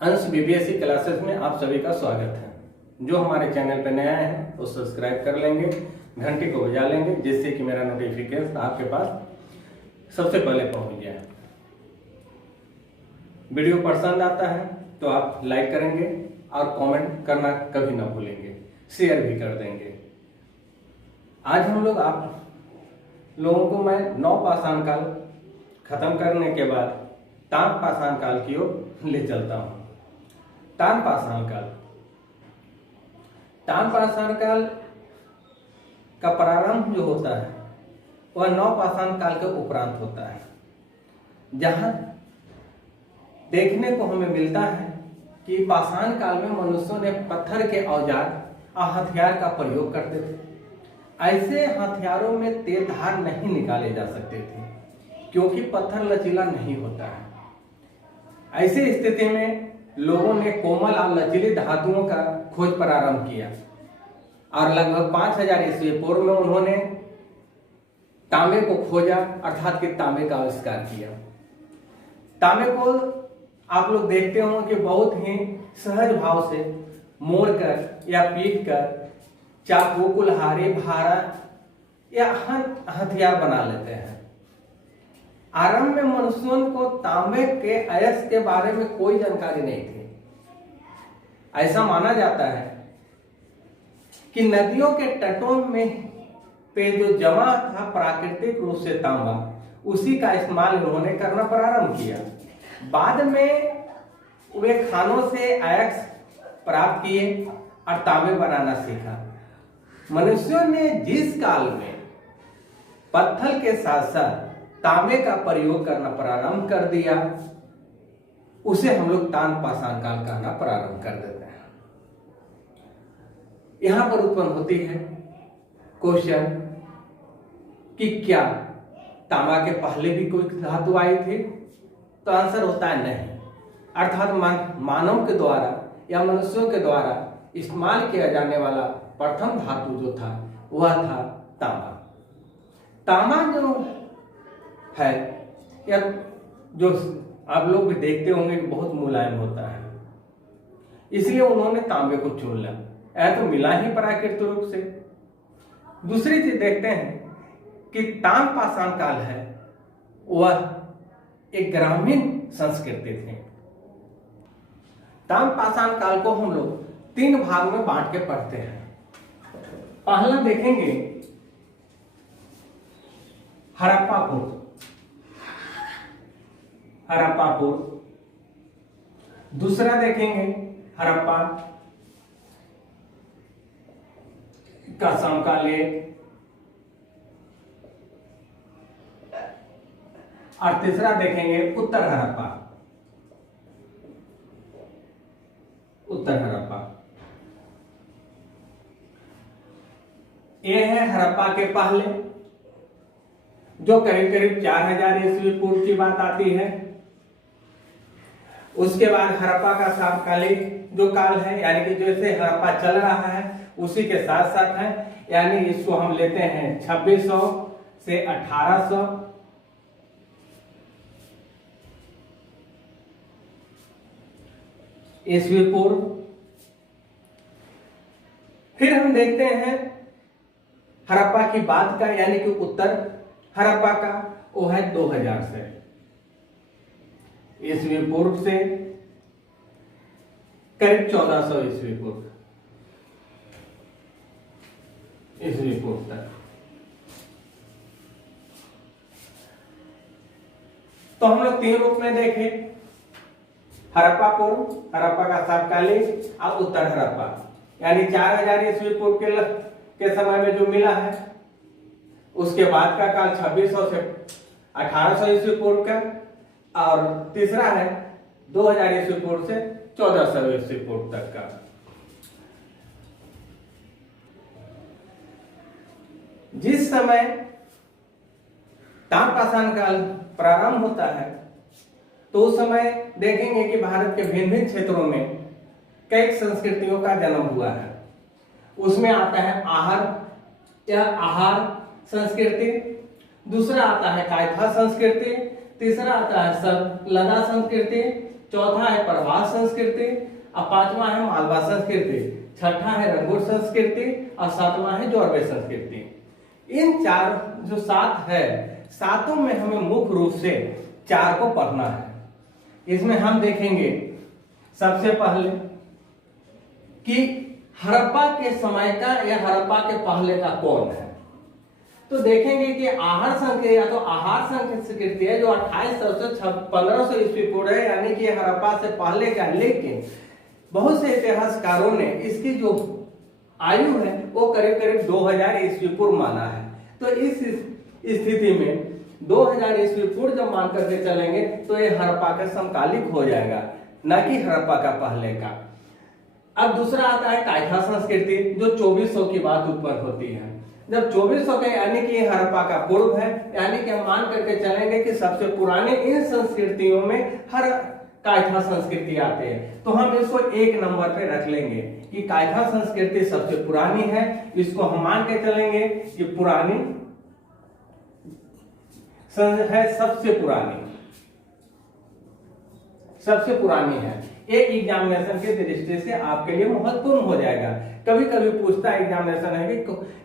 अंश BPSC classes में आप सभी का स्वागत है। जो हमारे चैनल पर नया है तो सब्सक्राइब कर लेंगे, घंटी को बजा लेंगे, जिससे कि मेरा नोटिफिकेशन आपके पास सबसे पहले पहुंच जाए। वीडियो पसंद आता है तो आप लाइक करेंगे और कमेंट करना कभी ना भूलेंगे, शेयर भी कर देंगे। आज हम लोग आप लोगों को मैं नौ पाषाण काल खत्म करने के बाद ताम्र पाषाण काल की ओर ले चलता हूं। ताम्र पाषाण काल, ताम्र पाषाण काल का प्रारंभ जो होता है वह नौ पाषाण काल के उपरांत होता है, जहां देखने को हमें मिलता है कि पाषाण काल में मनुष्यों ने पत्थर के औजार और हथियार का प्रयोग करते थे। ऐसे हथियारों में तेज धार नहीं निकाले जा सकते थे क्योंकि पत्थर लचीला नहीं होता है। ऐसी स्थिति में लोगों ने कोमल और लचीली धातुओं का खोज प्रारंभ किया और लगभग 5000 ईस्वी पूर्व में उन्होंने तांबे को खोजा, अर्थात कि तांबे का आविष्कार किया। तांबे को आप लोग देखते हो कि बहुत ही सहज भाव से मोड़कर या पीट कर चाकू, कुल्हाड़ी, भारा या हथियार बना लेते हैं। आरंभ में मनुष्यों को तांबे के अयस्क के बारे में कोई जानकारी नहीं थी। ऐसा माना जाता है कि नदियों के तटों में पे जो जमा था प्राकृतिक रूप से तांबा, उसी का इस्तेमाल उन्होंने करना प्रारंभ किया। बाद में वे खानों से अयस्क प्राप्त किए और तांबे बनाना सीखा। मनुष्यों ने जिस काल में पत्थर के साथ साथ तांबे का प्रयोग करना प्रारंभ कर दिया, उसे हम लोग ताम्र पाषाण काल कहना प्रारंभ कर देते हैं। यहां पर उत्पन्न होती है क्वेश्चन कि क्या तांबा के पहले भी कोई धातु आई थी? तो आंसर होता है नहीं। अर्थात मानव के द्वारा या मनुष्यों के द्वारा इस्तेमाल किया जाने वाला प्रथम धातु जो था वह था तांबा। तांबा जो है या जो आप लोग भी देखते होंगे कि बहुत मुलायम होता है, इसलिए उन्होंने तांबे को चुन लिया। ऐसा तो मिला ही प्राकृतिक रूप से। दूसरी चीज देखते हैं कि ताम्र पाषाण काल है वह एक ग्रामीण संस्कृति थी। ताम्र पाषाण काल को हम लोग 3 भाग में बांट के पढ़ते हैं। पहला देखेंगे हड़प्पापुर, दूसरा देखेंगे हड़प्पा का समकालीन, और तीसरा देखेंगे उत्तर हड़प्पा। ये है हड़प्पा के पहले, जो करीब करीब 4000 ईस्वी पूर्व की बात आती है। उसके बाद हड़प्पा का समकालीन जो काल है, यानी कि जैसे हड़प्पा चल रहा है उसी के साथ साथ है, यानी इसको हम लेते हैं 2600 से 1800। ईस्वी पूर्व। फिर हम देखते हैं हड़प्पा की बाद का, यानी कि उत्तर हड़प्पा का, वो है 2000 से ईस्वी पूर्व से करीब 1400 ईस्वी पूर्व तक। तो हम लोग 3 रूप में देखे, हड़प्पा पूर्व, हड़प्पा का समकालीन और उत्तर हड़प्पा, यानी 4000 ईस्वी पूर्व के समय में जो मिला है। उसके बाद का काल 2600 से 1800 ईस्वी पूर्व का, और तीसरा है 2000 ईस्वी पूर्व से 1400 ईस्वी पूर्व तक का। जिस समय ताम्र पाषाण काल प्रारंभ होता है तो उस समय देखेंगे कि भारत के भिन्न भिन्न क्षेत्रों में कई संस्कृतियों का जन्म हुआ है। उसमें आता है आहार संस्कृति, दूसरा आता है कायथा संस्कृति, तीसरा आता है लदा संस्कृति, चौथा है प्रवास संस्कृति, और पांचवा है मालवा संस्कृति, छठा है रंगूर संस्कृति, और सातवां है जोरवे संस्कृति। इन चार जो सात है, सातों में हमें मुख्य रूप से चार को पढ़ना है। इसमें हम देखेंगे सबसे पहले कि हड़प्पा के समय का या हड़प्पा के पहले का कौन है। तो देखेंगे कि आहार संस्कृति या तो आहार संस्कृति है जो 2800 से 1500 ईस्वी पूर्व है, यानी कि हड़प्पा से पहले का। लेकिन बहुत से इतिहासकारों ने इसकी जो आयु है वो करीब करीब 2000 ईस्वी पूर्व माना है। तो इस स्थिति में 2000 ईस्वी पूर्व जब मान करके चलेंगे तो ये हड़प्पा का समकालिक हो जाएगा, न कि हड़प्पा का पहले का। अब दूसरा आता है कायथा संस्कृति, जो 2400 की बात उत्पन्न होती है। जब 2400 का यानी कि हड़प्पा का पूर्व है, यानी कि हम मान करके चलेंगे कि सबसे पुराने इन संस्कृतियों में हर कायथा संस्कृति आते हैं। तो हम इसको एक नंबर पे रख लेंगे कि कायथा संस्कृति सबसे पुरानी है। इसको हम मान के चलेंगे कि पुरानी है, सबसे पुरानी है। ये एग्जामिनेशन के दृष्टि से आपके लिए महत्वपूर्ण हो जाएगा। कभी कभी पूछता है एग्जामिनेशन है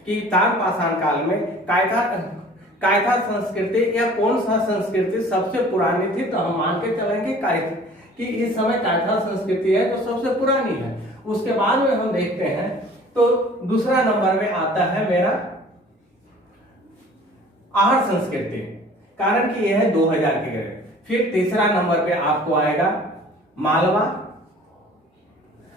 कि ताम्रपाषाण काल में कायथा संस्कृति या कौन सा संस्कृति सबसे पुरानी थी। तो हम मान के चलेंगे कि इस समय कायथा संस्कृति है जो सबसे पुरानी है। उसके बाद में हम देखते हैं तो दूसरा नंबर में आता है मेरा आहार संस्कृति, कारण कि यह है 2000 के करीब। फिर तीसरा नंबर पे आपको आएगा मालवा,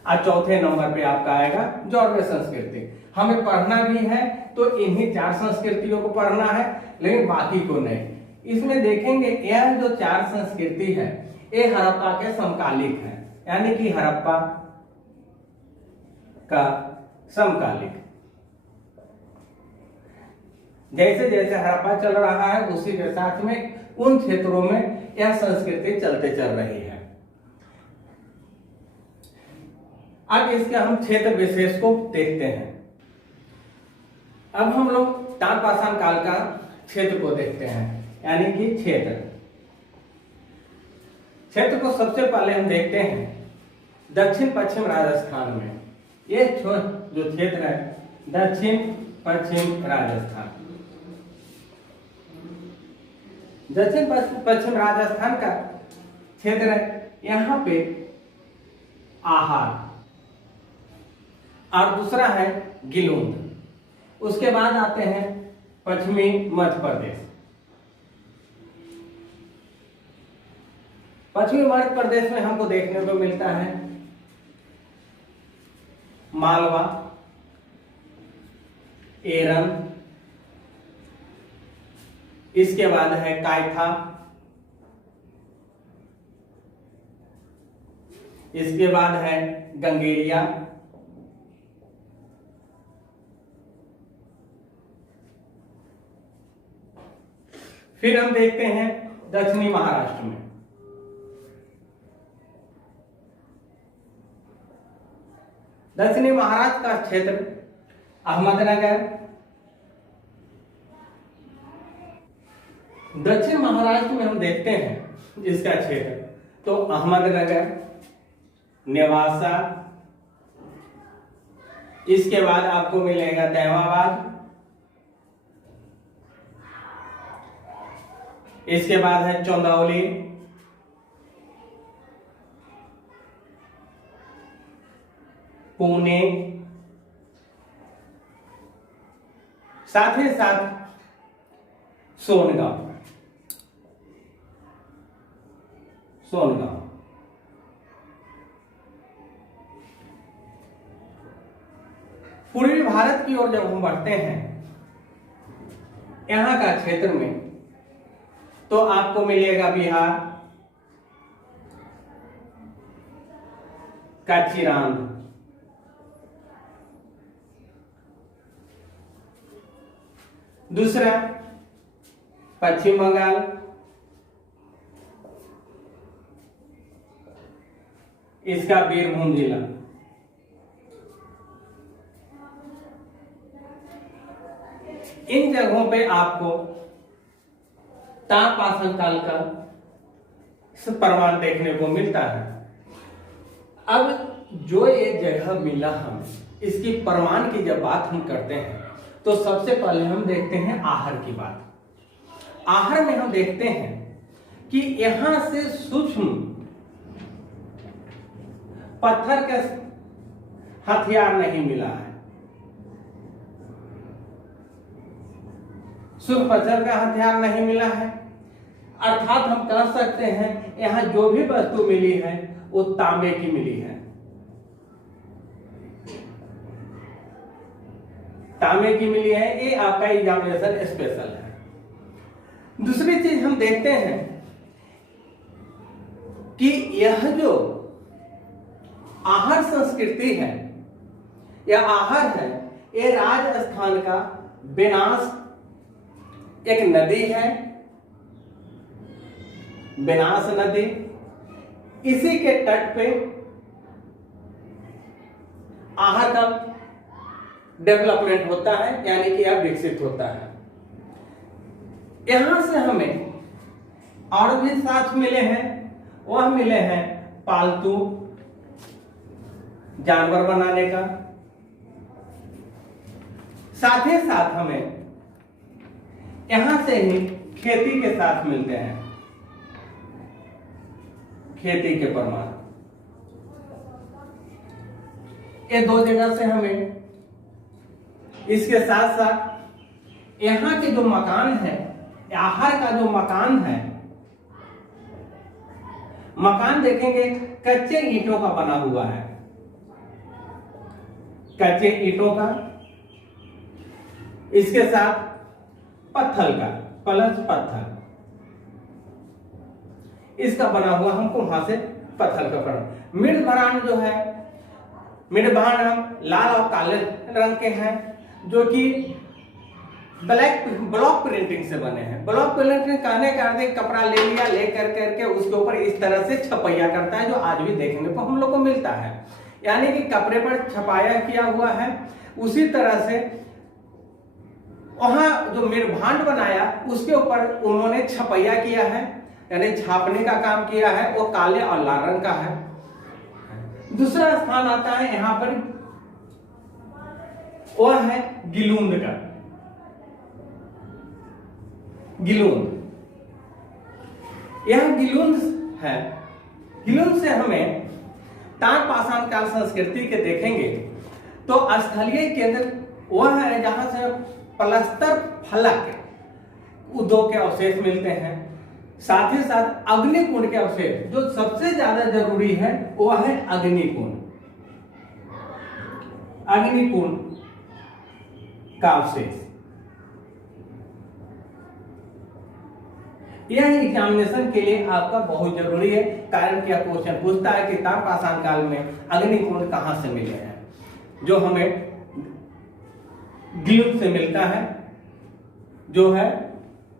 और चौथे नंबर पे आपका आएगा जोरवे संस्कृति। हमें पढ़ना भी है तो इन्हीं चार संस्कृतियों को पढ़ना है, लेकिन बाकी को नहीं। इसमें देखेंगे यह जो चार संस्कृति है ये हड़प्पा के समकालिक है, यानी कि हड़प्पा का समकालिक। जैसे जैसे हड़प्पा चल रहा है उसी के साथ में उन क्षेत्रों में यह संस्कृति चलते चल रही है। अब इसके हम क्षेत्र विशेष को देखते हैं। अब हम लोग ताम्रपाषाण काल का क्षेत्र को देखते हैं, यानी कि क्षेत्र को सबसे पहले हम देखते हैं दक्षिण पश्चिम राजस्थान में। ये जो क्षेत्र है दक्षिण पश्चिम राजस्थान, दक्षिण पश्चिम राजस्थान का क्षेत्र है। यहाँ पे आहार और दूसरा है गिलोंद। उसके बाद आते हैं पश्चिमी मध्य प्रदेश। पश्चिमी मध्य प्रदेश में हमको देखने को मिलता है मालवा, एरन, इसके बाद है कायथा, इसके बाद है गंगेरिया, फिर हम देखते हैं दक्षिणी महाराष्ट्र में। दक्षिणी महाराष्ट्र का क्षेत्र अहमदनगर, दक्षिण महाराष्ट्र में हम देखते हैं इसका क्षेत्र तो अहमदनगर, नेवासा, इसके बाद आपको मिलेगा देवाबाद, इसके बाद है चंदौली, पुणे, साथ ही साथ सोनगांव। पूर्वी भारत की ओर जब हम बढ़ते हैं यहां का क्षेत्र में तो आपको मिलेगा बिहार का चिरांद, दूसरा पश्चिम बंगाल, इसका बीरभूम जिला, इन जगहों पे आपको ताम्रपाषाण काल का प्रमाण देखने को मिलता है। अब जो ये जगह मिला हमें, इसकी प्रमाण की जब बात हम करते हैं तो सबसे पहले हम देखते हैं आहर की बात। आहर में हम देखते हैं कि यहां से सूक्ष्म पत्थर का हथियार नहीं मिला है। सूक्ष्म पत्थर का हथियार नहीं मिला है, अर्थात हम कह सकते हैं यहां जो भी वस्तु मिली है वो तांबे की मिली है। तांबे की मिली है, ये आपका एग्जामिनेशन स्पेशल है। दूसरी चीज हम देखते हैं कि यह जो आहर संस्कृति है, यह आहर है, ये राजस्थान का बेनास एक नदी है, बेनास नदी, इसी के तट पे आहर का डेवलपमेंट होता है, यानी कि यह विकसित होता है। यहां से हमें और भी साथ मिले हैं, वह मिले हैं पालतू जानवर बनाने का, साथ ही साथ हमें यहां से ही खेती के साथ मिलते हैं, खेती के प्रमाण। ये दो जगह से हमें, इसके साथ साथ यहां के जो मकान है, आहर का जो मकान है, मकान देखेंगे कच्चे ईंटों का बना हुआ है, कच्चे ईंटों का, इसके साथ पत्थर का, प्लस पत्थर, इसका बना हुआ हमको वहां से पत्थर का बना। मिड भरान जो है, मिड भरान हम लाल और काले रंग के हैं, जो कि ब्लॉक प्रिंटिंग से बने हैं। ब्लॉक प्रिंटिंग कहने का अर्थ कपड़ा ले लिया, ले करके उसके ऊपर इस तरह से छपैया करता है, जो आज भी देखने को हम लोग को मिलता है, यानी कि कपड़े पर छपाया किया हुआ है। उसी तरह से वहां जो मेरुभांड बनाया उसके ऊपर उन्होंने छपैया किया है, यानी छापने का काम किया है, वो काले और लाल रंग का है। दूसरा स्थान आता है यहां पर, वह है गिलूंद का, गिलूंद। यह गिलूंद है, गिलूंद से हमें तार पाषाण काल संस्कृति के देखेंगे तो स्थलीय केंद्र वह है जहां से पलस्तर फलक उद्योग के अवशेष मिलते हैं, साथ ही साथ अग्निकुंड के अवशेष। जो सबसे ज्यादा जरूरी है वह है अग्निकुंड, अग्निकुंड का अवशेष। यह एग्जामिनेशन के लिए आपका बहुत जरूरी है, कारण क्या क्वेश्चन पूछता है कि तार पाषाण काल में अग्निकुंड कहां से मिले हैं, जो हमें गिलूंद से मिलता है, जो है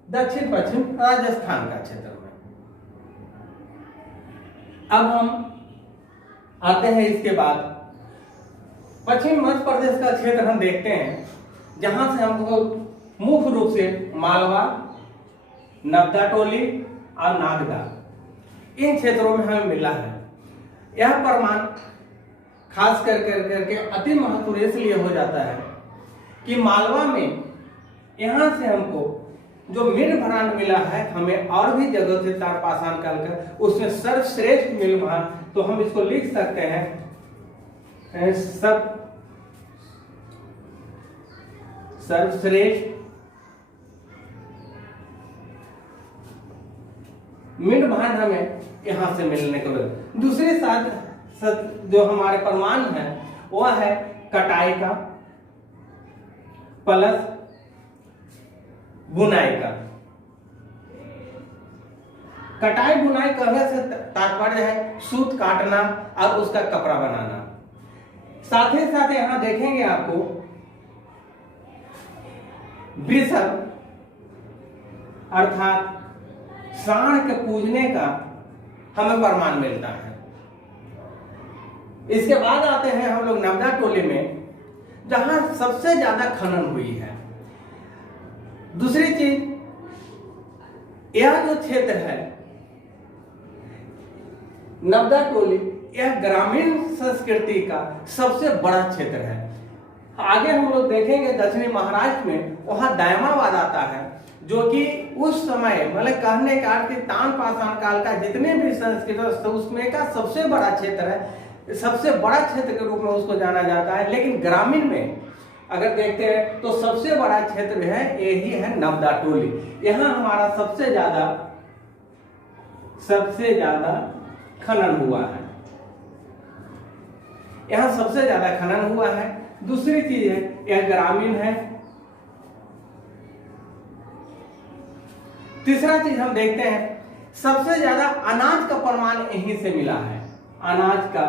दक्षिण पश्चिम राजस्थान का क्षेत्र में। अब हम आते हैं इसके बाद पश्चिम मध्य प्रदेश का क्षेत्र हम देखते हैं, जहां से हमको मुख्य रूप से मालवा, नवदा टोली और नागदा, इन क्षेत्रों में हमें मिला है। यह प्रमाण खास करके अति महत्वपूर्ण इसलिए हो जाता है कि मालवा में यहां से हमको जो मिलभांड मिला है, हमें और भी जगह से तार पाषाण काल का, उसमें सर्वश्रेष्ठ मिलभांड, तो हम इसको लिख सकते हैं सर्वश्रेष्ठ मिलभांड हमें यहां से मिलने को मिला। दूसरे साथ जो हमारे प्रमाण है वह है कटाई का प्लस बुनाई का। कटाई बुनाई कहने से तात्पर्य है सूत काटना और उसका कपड़ा बनाना। साथ ही साथ यहां देखेंगे आपको वृषभ अर्थात सांड के पूजने का हमें प्रमाण मिलता है। इसके बाद आते हैं हम लोग नवदा टोली में, जहां सबसे ज्यादा खनन हुई है। दूसरी चीज, यह जो क्षेत्र है नवदा टोली, यह ग्रामीण संस्कृति का सबसे बड़ा क्षेत्र है। आगे हम लोग देखेंगे दक्षिणी महाराष्ट्र में, वहां दायमाबाद आता है, जो कि उस समय मतलब कहने का अर्थ ताम्र पाषाण काल का जितने भी संस्कृत उसमें का सबसे बड़ा क्षेत्र है, सबसे बड़ा क्षेत्र के रूप में उसको जाना जाता है। लेकिन ग्रामीण में अगर देखते हैं तो सबसे बड़ा क्षेत्र है यही है नवदा टोली। यहाँ हमारा सबसे ज्यादा खनन हुआ है, यहाँ सबसे ज्यादा खनन हुआ है। दूसरी चीज है यह ग्रामीण है। तीसरा चीज हम देखते हैं सबसे ज्यादा अनाज का प्रमाण यहीं से मिला है। अनाज का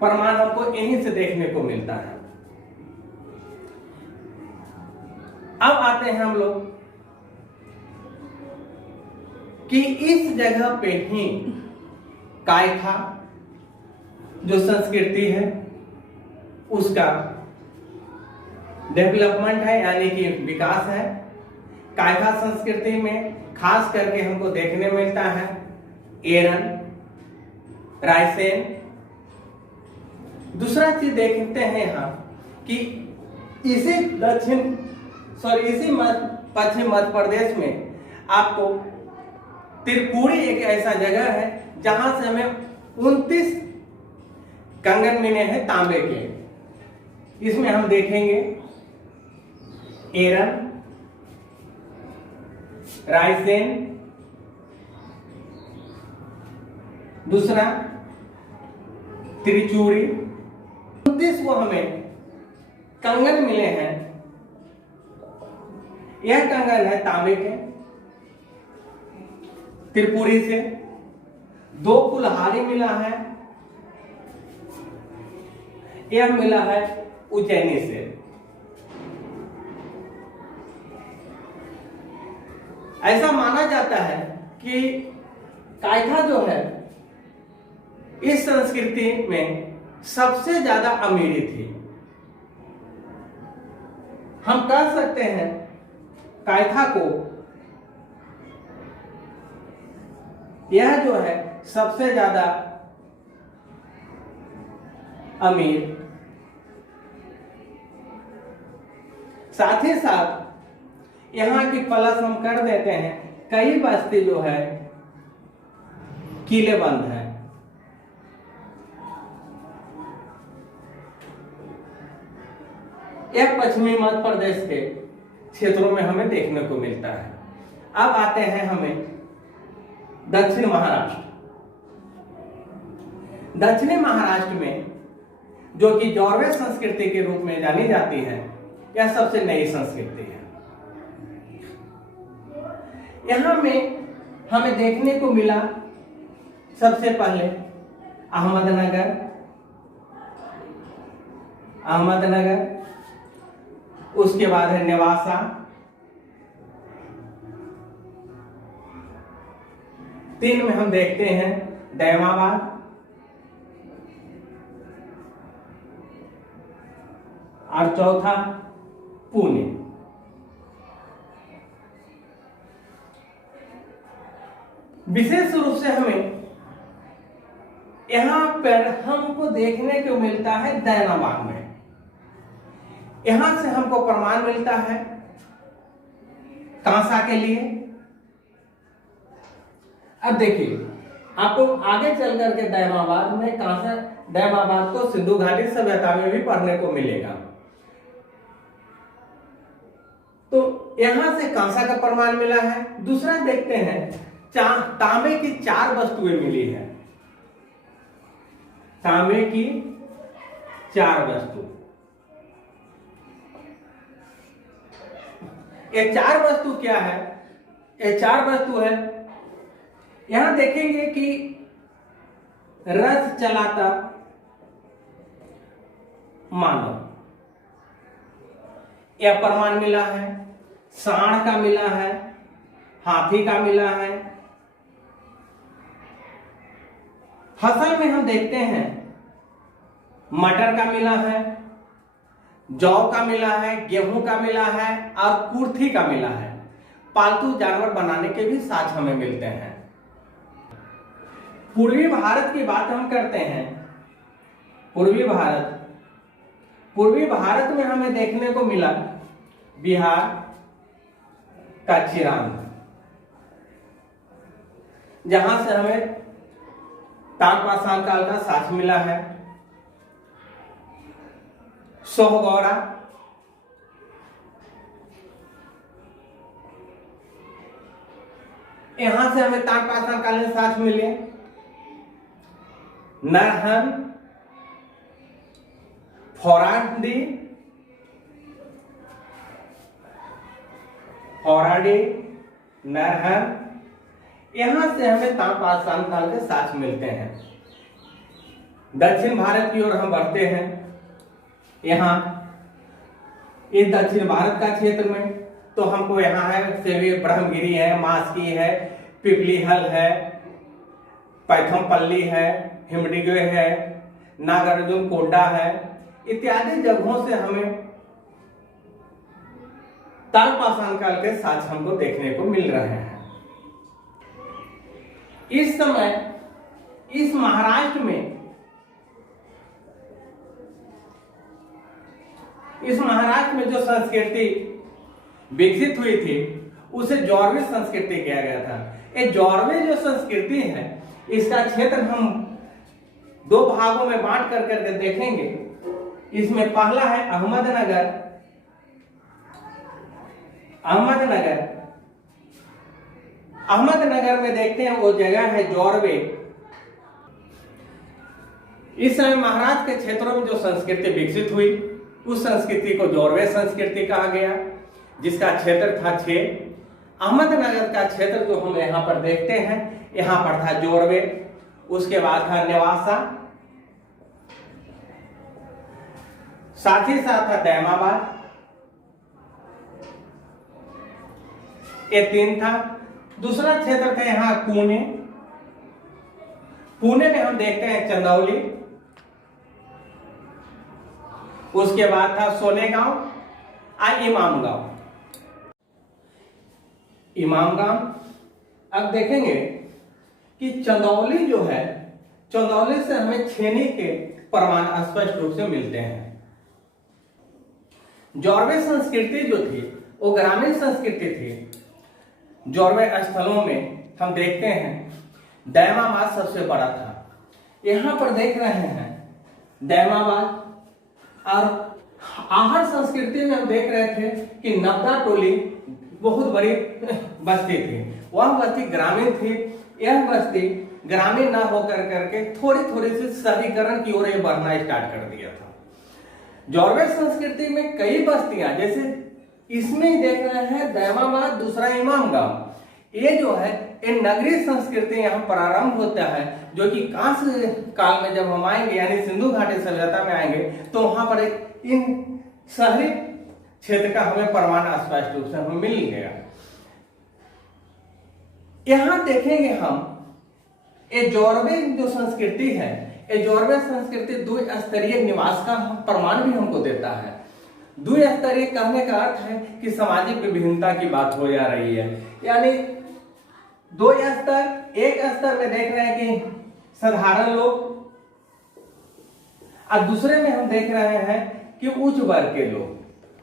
प्रमाण हमको यहीं से देखने को मिलता है। अब आते हैं हम लोग कि इस जगह पे ही कायथा जो संस्कृति है उसका डेवलपमेंट है, यानी कि विकास है। कायथा संस्कृति में खास करके हमको देखने मिलता है एरन, रायसेन। दूसरा चीज देखते हैं यहाँ कि इसी पश्चिम मध्य प्रदेश में आपको त्रिपुरी एक ऐसा जगह है जहां से हमें 29 कंगन मिले हैं तांबे के। इसमें हम देखेंगे एरन, रायसेन, दूसरा त्रिचूरी, 29 को हमें कंगन मिले हैं। यह कंगन है तांबे के त्रिपुरी से। 2 कुल्हाड़ी मिला है, यह मिला है उज्जैनी से। ऐसा माना जाता है कि कायथा जो है इस संस्कृति में सबसे ज्यादा अमीरी थी। हम कह सकते हैं कायथा को यह जो है सबसे ज्यादा अमीर, साथ ही साथ यहां की प्लस हम कर देते हैं कई बस्ती जो है किलेबंद है। यह पश्चिमी मध्य प्रदेश के क्षेत्रों में हमें देखने को मिलता है। अब आते हैं हमें दक्षिण महाराष्ट्र। दक्षिणी महाराष्ट्र में जो कि जौरवे संस्कृति के रूप में जानी जाती है, यह सबसे नई संस्कृति है। यहां में हमें देखने को मिला सबसे पहले अहमदनगर, उसके बाद है नेवासा, 3 में हम देखते हैं दायमाबाद, और चौथा पुणे। विशेष रूप से हमें यहां पर हमको देखने को मिलता है दायमाबाद में। यहां से हमको प्रमाण मिलता है कांसा के लिए। अब देखिए आपको आगे चल करके दायमाबाद में कांसा, दायमाबाद को सिंधु घाटी सभ्यता में भी पढ़ने को मिलेगा। तो यहां से कांसा का प्रमाण मिला है। दूसरा देखते हैं तांबे की 4 वस्तुएं मिली है। तांबे की 4 वस्तु, ये 4 वस्तु क्या है? ये 4 वस्तु है, यहां देखेंगे कि रथ चलाता मानव, यह प्रमाण मिला है। सांड का मिला है, हाथी का मिला है। फसल में हम देखते हैं मटर का मिला है, जौ का मिला है, गेहूं का मिला है और कुर्थी का मिला है। पालतू जानवर बनाने के भी साक्ष्य हमें मिलते हैं। पूर्वी भारत की बात हम करते हैं। पूर्वी भारत में हमें देखने को मिला बिहार का चिरांद, जहां से हमें ताम्रपाषाण काल का साक्ष्य मिला है। सोहगौरा, यहां से हमें ताम्रपाषाण कालीन साक्ष्य मिले। नरहन, फौराडी, नरहन, यहां से हमें ताम्रपाषाण काल के साक्ष्य मिलते हैं। दक्षिण भारत की ओर हम बढ़ते हैं। यहाँ इस दक्षिण भारत का क्षेत्र में तो हमको यहाँ है सेवी ब्रह्मगिरी है, मास्की है, पिपलीहल है, पैथमपल्ली है, हिमडिगे है, नागार्जुन कोंडा है, इत्यादि जगहों से हमें ताम्रपाषाण काल के साक्ष्य हमको देखने को मिल रहे हैं। इस समय इस महाराष्ट्र में जो संस्कृति विकसित हुई थी उसे जौरवी संस्कृति कहा गया था। ये जौरवी जो संस्कृति है इसका क्षेत्र हम दो भागों में बांट करके देखेंगे। इसमें पहला है अहमदनगर। अहमदनगर में देखते हैं वो जगह है जौरवे। इस समय महाराष्ट्र के क्षेत्रों में जो संस्कृति विकसित हुई उस संस्कृति को जौरवे संस्कृति कहा गया, जिसका क्षेत्र था 6। अहमदनगर का क्षेत्र जो हम यहाँ पर देखते हैं, यहाँ पर था जौरवे, उसके बाद था नेवासा, साथ ही साथ था दैमाबाद, ये 3 था। दूसरा क्षेत्र था यहाँ पुणे में हम देखते हैं चंदौली, उसके बाद था सोनेगांव और इमामगांव। अब देखेंगे कि चंदौली जो है, चंदौली से हमें छेनी के प्रमाण स्पष्ट रूप से मिलते हैं। जौरवे संस्कृति जो थी वो ग्रामीण संस्कृति थी। जौरवे स्थलों में हम देखते हैं दैमाबाद सबसे बड़ा था। यहां पर देख रहे हैं दैमाबाद। और आहर संस्कृति में हम देख रहे थे कि नब्दा टोली बहुत बड़ी बस्ती थी। वह बस्ती ग्रामीण थी। यह बस्ती ग्रामीण ना होकर करके थोड़ी थोड़ी सी शहरीकरण की ओर बढ़ना स्टार्ट कर दिया था। जौरवे संस्कृति में कई बस्तियां, जैसे इसमें देख रहे हैं दैमाबाद, दूसरा इमामगांव, ये जो है ये नगरीय संस्कृति यहाँ प्रारंभ होता है, जो कि कांस्य काल में जब हम आएंगे यानी सिंधु घाटी सभ्यता में आएंगे तो वहां पर इन शहरी क्षेत्र का हमें प्रमाण स्पष्ट रूप से हमें मिल गया। यहां देखेंगे हम ये जौरवे जो संस्कृति है, ये जौरवे संस्कृति द्विस्तरीय निवास का प्रमाण भी हमको देता है। द्विस्तरीय कहने का अर्थ है कि सामाजिक विभिन्नता की बात हो जा रही है, यानी 2 स्तर। एक स्तर में देख रहे हैं कि साधारण लोग, और दूसरे में हम देख रहे हैं कि उच्च वर्ग के लोग।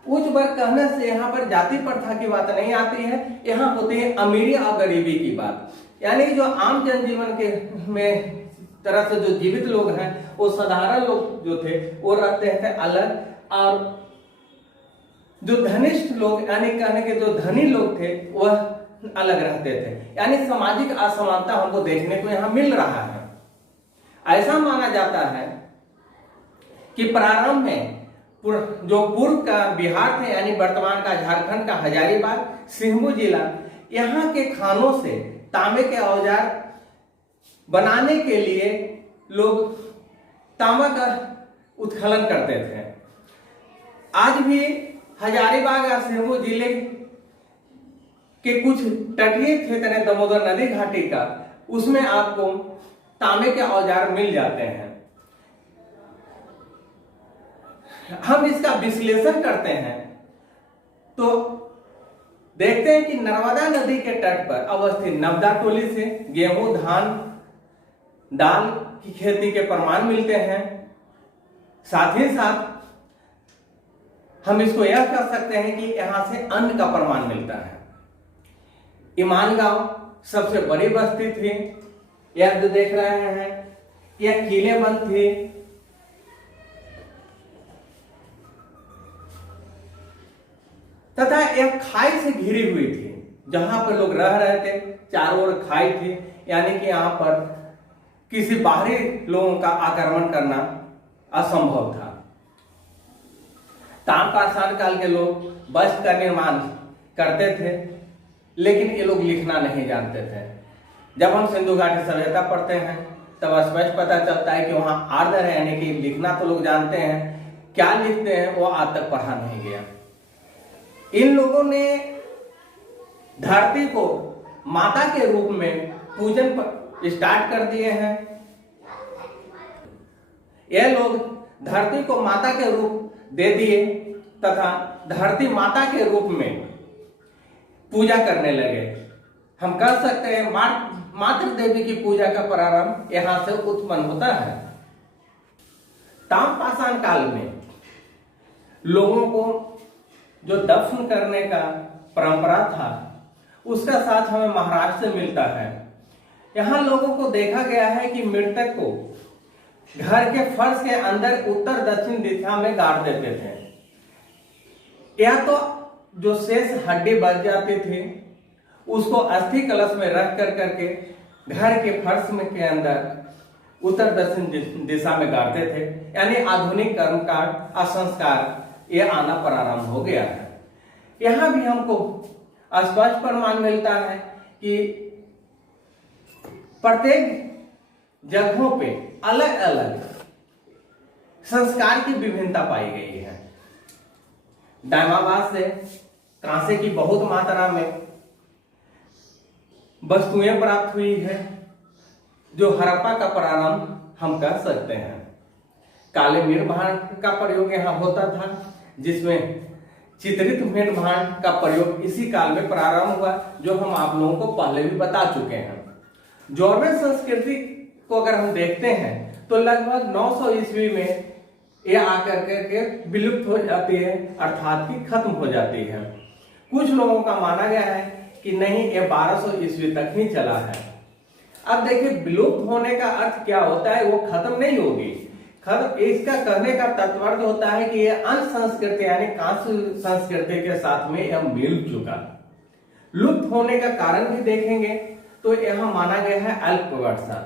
उच्च वर्ग कहने से यहाँ पर जाति प्रथा की बात नहीं आती है, यहाँ होती है अमीरी और गरीबी की बात। यानी जो आम जनजीवन के में तरह से जो जीवित लोग हैं वो साधारण लोग जो थे वो रहते थे अलग, और जो धनिष्ठ लोग यानी कहने के जो धनी लोग थे वह अलग रहते थे। यानी सामाजिक असमानता हमको देखने को यहाँ मिल रहा है। ऐसा माना जाता है कि प्रारंभ में जो पूर्व का बिहार थे यानी वर्तमान का झारखंड का हजारीबाग, सिंहभू जिला, यहाँ के खानों से तांबे के औजार बनाने के लिए लोग तांबा का उत्खनन करते थे। आज भी हजारीबाग और सिंहभू जिले के कुछ तटीय क्षेत्र है दामोदर नदी घाटी का, उसमें आपको तांबे के औजार मिल जाते हैं। हम इसका विश्लेषण करते हैं तो देखते हैं कि नर्मदा नदी के तट पर अवस्थित नवदा टोली से गेहूं, धान, दाल की खेती के प्रमाण मिलते हैं। साथ ही साथ हम इसको यह कह सकते हैं कि यहां से अन्न का प्रमाण मिलता है। ईमान गांव सबसे बड़ी बस्ती थी, यह जो देख रहे हैं यह किलेबंद थी। तथा यह खाई से घिरी हुई थी, जहां पर लोग रह रहे थे चारों ओर खाई थी, यानी कि यहां पर किसी बाहरी लोगों का आक्रमण करना असंभव था। ताम्रपाषाण काल के लोग वस्त्र का निर्माण करते थे, लेकिन ये लोग लिखना नहीं जानते थे। जब हम सिंधु घाटी सभ्यता पढ़ते हैं तब स्पष्ट पता चलता है कि वहां आर्द्र है, यानी कि लिखना तो लोग जानते हैं, क्या लिखते हैं वो आज तक पढ़ा नहीं गया। इन लोगों ने धरती को माता के रूप में पूजन स्टार्ट कर दिए हैं। ये लोग धरती को माता के रूप दे दिए तथा धरती माता के रूप में पूजा करने लगे। हम कह सकते हैं मातृ देवी की पूजा का प्रारंभ यहां से उत्पन्न होता है। ताम्रपाषाण काल में लोगों को जो दफन करने का परंपरा था उसका साथ हमें महाराष्ट्र से मिलता है। यहां लोगों को देखा गया है कि मृतक को घर के फर्श के अंदर उत्तर दक्षिण दिशा में गाड़ देते थे। या तो जो शेष हड्डी बच जाती थी उसको अस्थि कलश में रख कर करके घर के फर्श में के अंदर उत्तर दक्षिण दिशा में गाड़ते थे। यानी आधुनिक कर्मकांड असंस्कार ये आना प्रारंभ हो गया है। यहां भी हमको स्पष्ट प्रमाण मिलता है कि प्रत्येक जगहों पे अलग अलग संस्कार की विभिन्नता पाई गई है। डायमाबाद से कांसे की बहुत मात्रा में वस्तुएं प्राप्त हुई है, जो हड़प्पा का प्रारंभ हम कह सकते हैं। काले मीट भांड का प्रयोग यहाँ होता था, जिसमें चित्रित मीट भांड का प्रयोग इसी काल में प्रारंभ हुआ, जो हम आप लोगों को पहले भी बता चुके हैं। जॉर्वेन संस्कृति को अगर हम देखते हैं तो लगभग 900 ईस्वी में ये आकर के विलुप्त हो जाती है, अर्थात कि खत्म हो जाती है। कुछ लोगों का माना गया है कि नहीं, ये 1200 ईस्वी तक ही चला है। अब देखिए, विलुप्त होने का अर्थ क्या होता है, वो खत्म नहीं होगी। खत्म इसका कहने का तात्पर्य होता है कि ये अन्य संस्कृति यानी कांस्य संस्कृति के साथ में यह मिल चुका। लुप्त होने का कारण भी देखेंगे तो यह माना गया है अल्प वर्षा,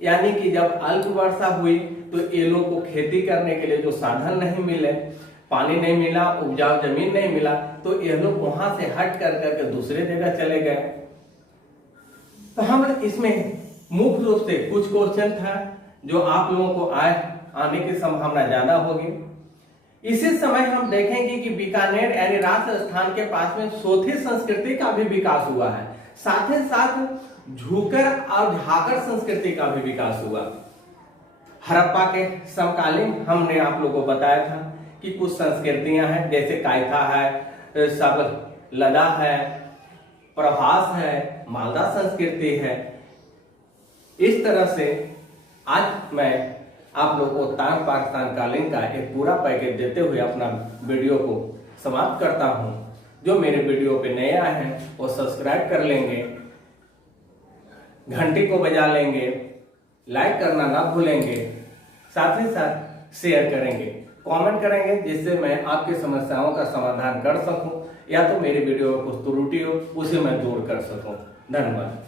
यानी कि जब अल्प वर्षा हुई तो ये लोग को खेती करने के लिए जो साधन नहीं मिले, पानी नहीं मिला, उपजाऊ जमीन नहीं मिला, तो ये लोग वहां से हट कर करके दूसरे जगह चले गए। तो हम इसमें मुख्य रूप से कुछ क्वेश्चन था जो आप लोगों को आने की संभावना ज्यादा होगी। इसी समय हम देखेंगे कि बीकानेर यानी राजस्थान के पास में सोथी संस्कृति का भी विकास हुआ है। साथ ही साथ झूकर और झाकर संस्कृति का भी विकास हुआ। हड़प्पा के समकालीन हमने आप लोगों को बताया था कि कुछ संस्कृतियां हैं, जैसे कायथा है, सब लदा है, प्रभास है, मालदा संस्कृति है। इस तरह से आज मैं आप लोगों को ताम्रपाषाण कालीन का एक पूरा पैकेज देते हुए अपना वीडियो को समाप्त करता हूं। जो मेरे वीडियो पे नए आए हैं वो सब्सक्राइब कर लेंगे, घंटी को बजा लेंगे, लाइक करना ना भूलेंगे, साथ ही साथ शेयर करेंगे, कमेंट करेंगे, जिससे मैं आपकी समस्याओं का समाधान कर सकूं, या तो मेरी वीडियो में कुछ त्रुटि हो उसे मैं दूर कर सकूं। धन्यवाद।